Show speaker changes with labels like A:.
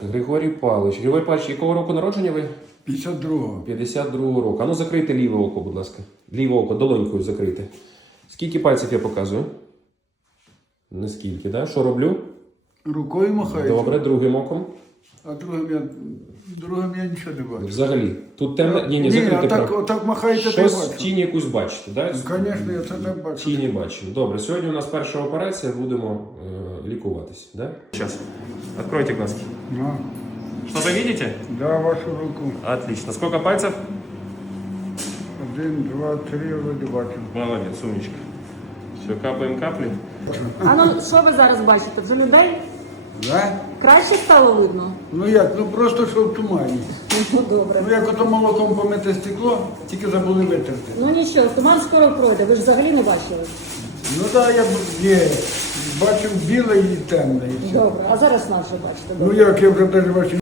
A: Григорій Павлович. Григорій Павлович, якого року народження ви?
B: 52-го.
A: 52-го року. А ну закрийте ліве око, будь ласка. Ліве око, долонькою закрийте. Скільки пальців я показую? Нескільки, так? Да? Що роблю?
B: Рукою махаю.
A: Добре, другим оком.
B: А другим я нічого не бачу.
A: Взагалі. Тут темне. Ні, закрийте.
B: отак махаєте, то
A: Щось
B: бачу.
A: тінь якусь бачите, так?
B: Звісно, я це не бачу.
A: Тіні бачимо. Добре, сьогодні у нас перша операція, будемо лікуватись, да? Сейчас. Откройте глазки.
B: Ну,
A: Что-то видите?
B: да, вашу руку.
A: Отлично. Сколько пальцев?
B: 1, 2, 3, вроде бачу.
A: Молодец, умничка. Все, капаем каплі.
C: А ну що ви зараз бачите? Вже людей
B: Да?
C: краще стало видно?
B: Ну як, ну просто що в тумані.
C: Ну добре.
B: Ну як ото молоком помите стекло, тільки забули витерти.
C: Ну нічого, туман скоро пройде, ви ж взагалі не бачили.
B: Ну так, я бачив біле і темне. І все.
C: Добре, а зараз нас вже бачите.
B: Ну як, я вже навіть бачив.